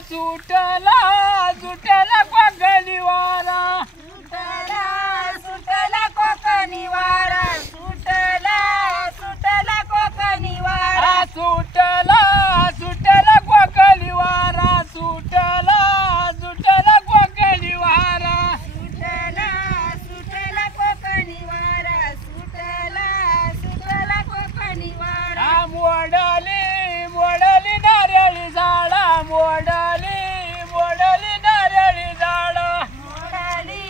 सुटला सुटला कोकणी वारा सुटला सुटला कोकणी वारा सुटला सुटला कोकणी वारा सुटला सुटला कोकणी वारा सुटला सुटला कोकणी वारा सुटला सुटला कोकणी वारा सुटला सुटला कोकणी वारा मोडली मोडली नारळी झाडा मोडली मोडली नारळी झाडा मोडली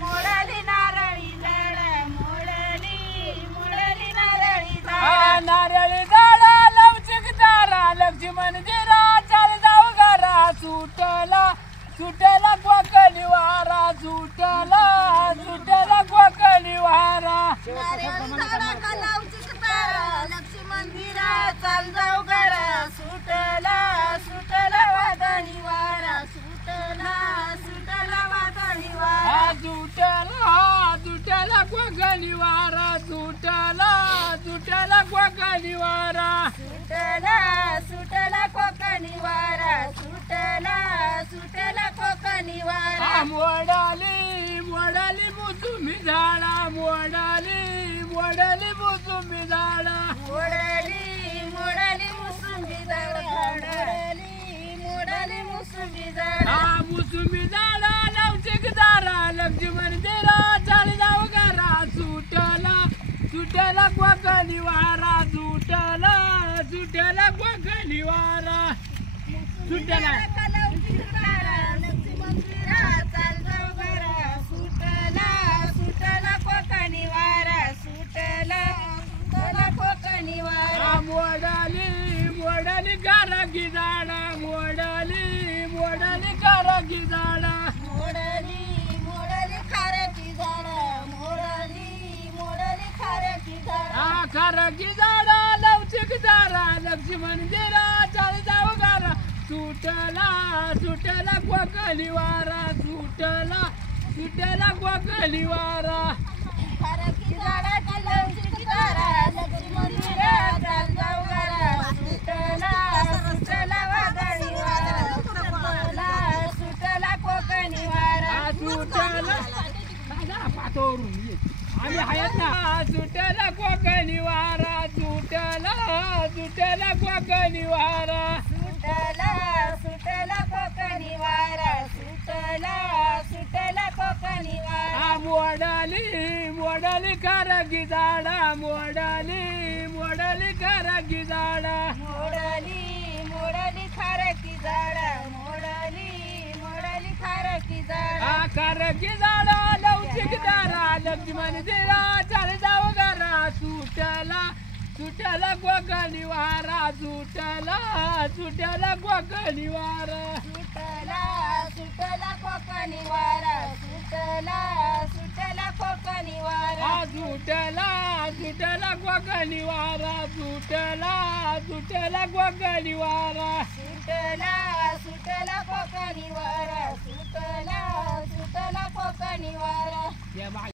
मोडली नारळी झाडा मोडली मोडली नारळी झाडा नारळी झाडा लवचिक दारा लक्ष्मण मंदिरा चाल जाऊ घरा सुटला सुटला कोकणी वारा सुटला सुटला कोकणी वारा मंदिरा चाल जाऊ घरा सुटला सुटला वादळी वारा सुटला सुटला वादळी वारा सुटला सुटला कोकणी वारा सुटला सुटला कोकणी वारा सुटला सुटला कोकणी वारा सुटला सुटला कोकणी वारा मोडाली मोडाली मोसुमी झाडा मोडाली मोडाली मोसुमी झाडा मोडली मोडली मुसुंबी झाडा मोडली मोडली मुसुंबी झाडा मोसुमी झाडा लवचिक दारा लक्ष्मण मंदिरा चाल जाऊ घरा सुटला सुटला कोकणी वारा सुटला सुटला कोकणी वारा सुटला मोडाली मोडाली कारगी झाडा मोडाली मोडाली कारगी झाडा मोडली मोडली खारकी झाडा मोडली मोडली खारकी झाडा कारगी झाडा लवचिक दारा लक्ष्मण मंदिरा चाल जाऊ घरा सुटला सुटला कोकणी वारा सुटला सुटला कोकणी वारा खारकी झाडाची लवचिक दारा लक्ष्मी मंदिरात चाल जाऊ घरा सुटला सुटला वादळी वारा सुटला सुटला कोकणी वारा सुटला पातोरून आम्ही आहेत ना सुटला कोकणी वारा सुटला सुटला कोकणी वारा सुटला सुटला कोकणी वारा सुटला सुटला कोकणी वारा मोडाली मोडाली कारगी झाडा मोडाली मोडाली कारगी झाडा मोडली मोडली खारकी झाडा मोडली मोडली खारकी झाडा कारगी झाडा लवचिक दारा लक्ष्मण मंदिरा चाल जाऊ घरा सुटला सुटला कोकणी वारा सुटला सुटला कोकणी वारा सुटला सुटला कोकणी वारा सुटला सुटला कोकणी वारा सुटला सुटला कोकणी वारा सुटला सुटला कोकणी वारा सुटला सुटला कोकणी वारा सुटला सुटला कोकणी वारा